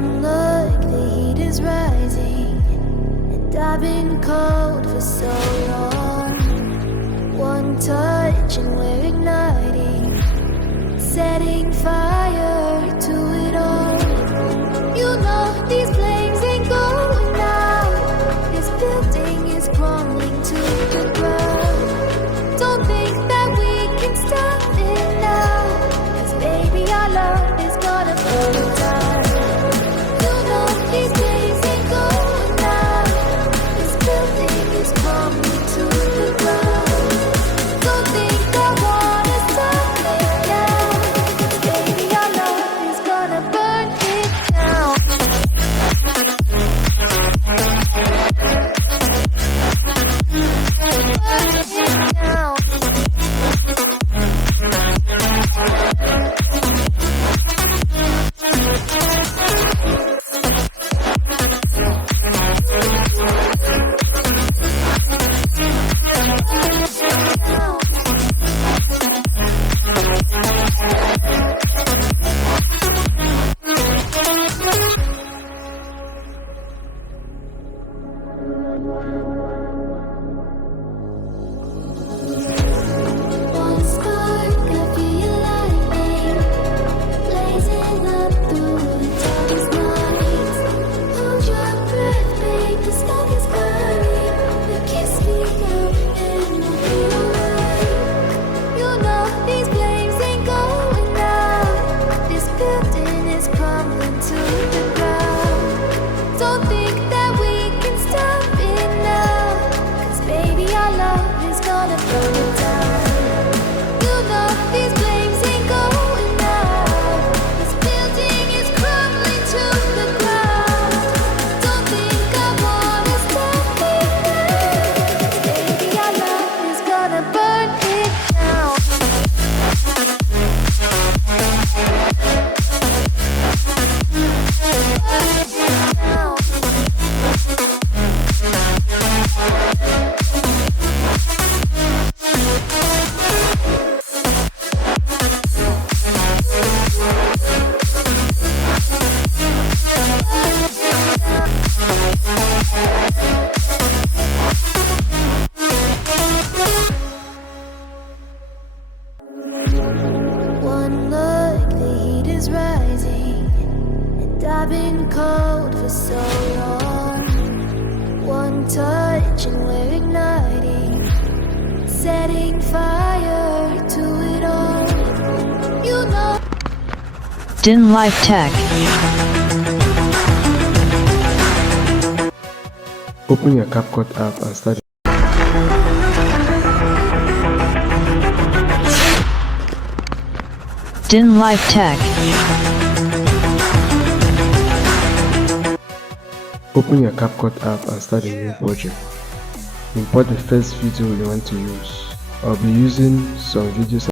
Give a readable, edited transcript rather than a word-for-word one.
One look, the heat is rising, and I've been cold for so long. One touch and we're igniting, setting fire to it all. You know these flames ain't going out. This building is crumbling to the ground. Don't think that we can stop it now, 'cause baby our love is gonna burn it down. You know these flames ain't going out. This building is crumbling to the ground. Don't think I wanna stop it now, 'cause baby our love is gonna burn it down. Burn it down. One spark, I feel lightning blazing up through the darkest nights. Hold your breath, babe, the smoke is burning. You kiss me now and we'll be alright. You know these flames ain't going out. This building is crumbling to the ground. Don't think that we can stop it now, 'cause baby our love is gonna burn it down. You know these flames ain't going out. This building is crumbling to the ground. Don't think I wanna stop it now, 'cause baby our love is gonna burn it down. Burn it down. One look, the heat is rising, and I've been cold for so long. One touch and we're igniting, setting fire to it all. You know Din Life Tech. Open your Capcut app and start. Din Life Tech. Open your Capcut app and start a new project. Import the first video you want to use. I'll be using some videos